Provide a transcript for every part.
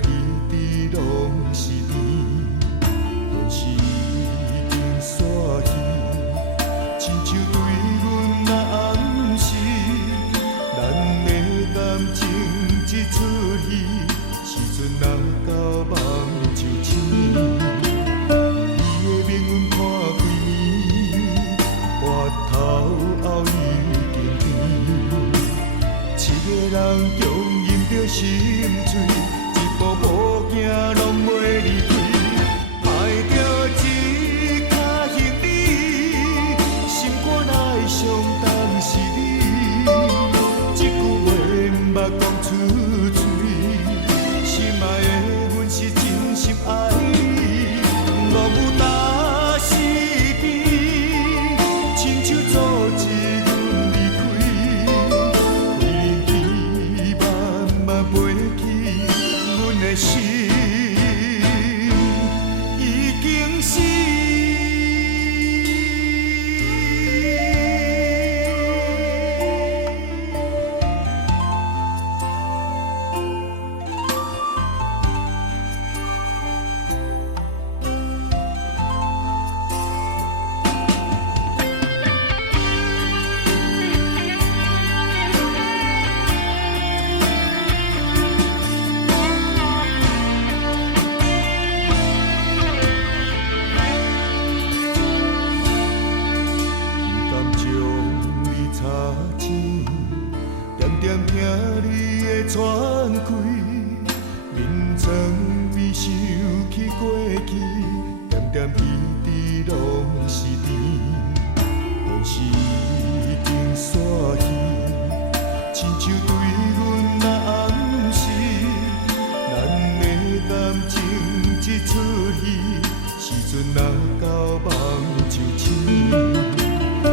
点彼滴拢是甜，现实已经煞去，亲像对阮若暗示，咱的感情一出戏，时阵若到梦就醒。你的命运看几年，回头后已经甜，七个人强忍着心碎，一步步行拢袂离开，爱着一脚行李，心肝内上重是你，一句话毋捌讲出嘴，心爱的阮是真心爱你，无有打死边，亲像阻止阮离开，为恁去慢慢飞去，阮的心已经死。点听你的喘气，面床边想起过去，点点滴滴拢是甜，现实已经煞去，亲像对阮若暗示，咱的感情一出戏，时阵若到梦就醒。你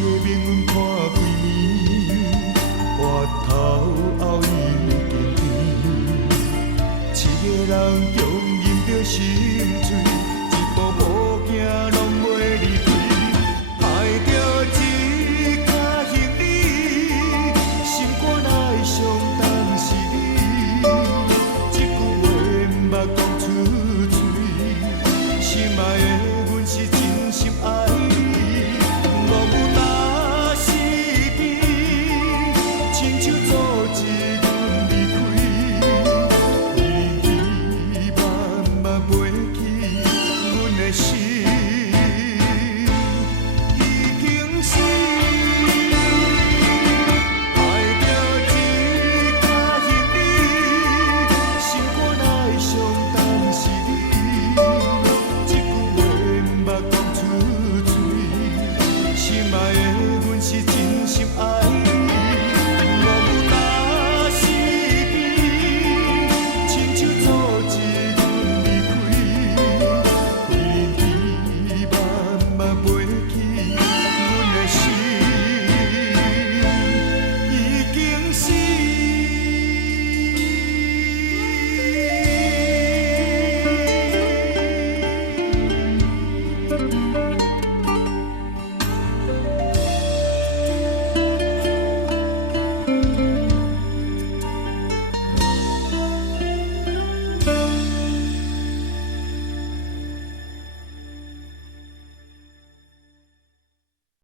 的命运看几年，回头后已经甜，七个人强忍着心碎，一步步行拢袂离开，爱着一脚行李，心肝内上重是你，一句话毋捌讲出嘴，心爱的阮是真心爱你，无有打死边，亲像